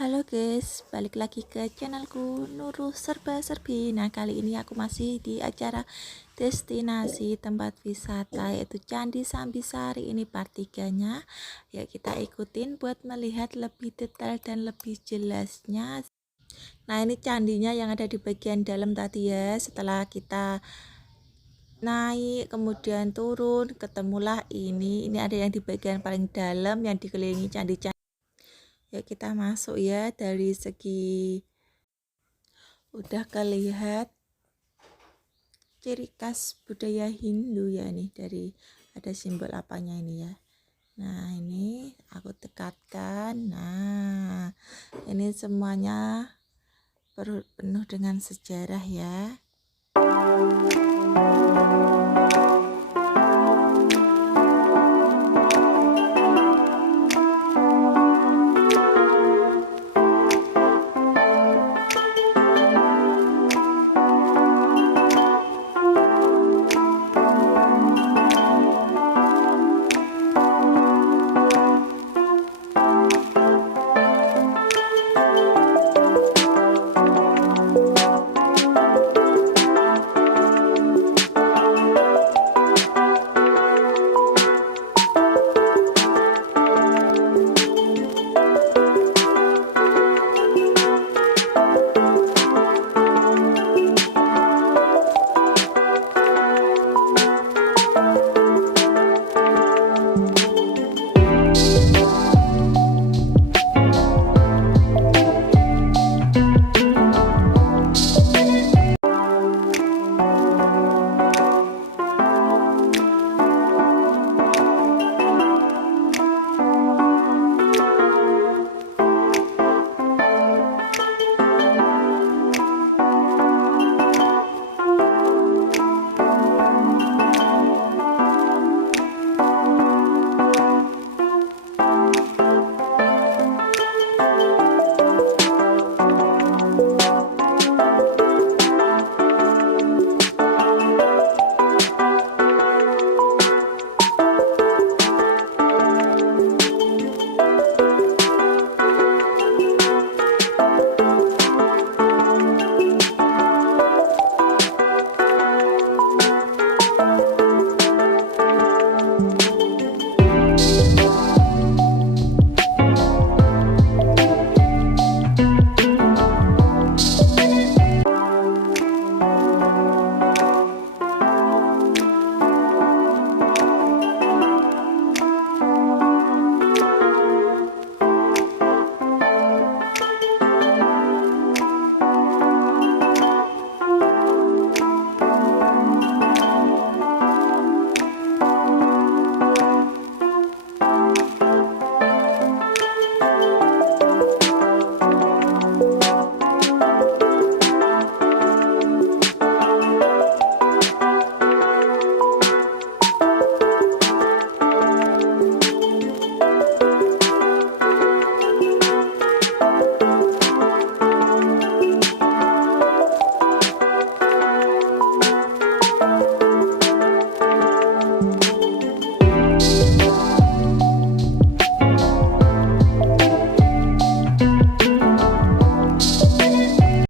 Halo guys, balik lagi ke channelku Nurul Serba Serbi. Nah, kali ini aku masih di acara destinasi tempat wisata yaitu Candi Sambisari. Ini part 3-nya. Ya, kita ikutin buat melihat lebih detail dan lebih jelasnya. Nah, ini candinya yang ada di bagian dalam tadi ya. Setelah kita naik kemudian turun, ketemulah ini ada yang di bagian paling dalam yang dikelilingi candi-candi. Ya, kita masuk ya. Dari segi udah kelihat ciri khas budaya Hindu ya, nih dari ada simbol apanya ini ya. Nah, ini aku dekatkan. Nah, ini semuanya penuh dengan sejarah ya.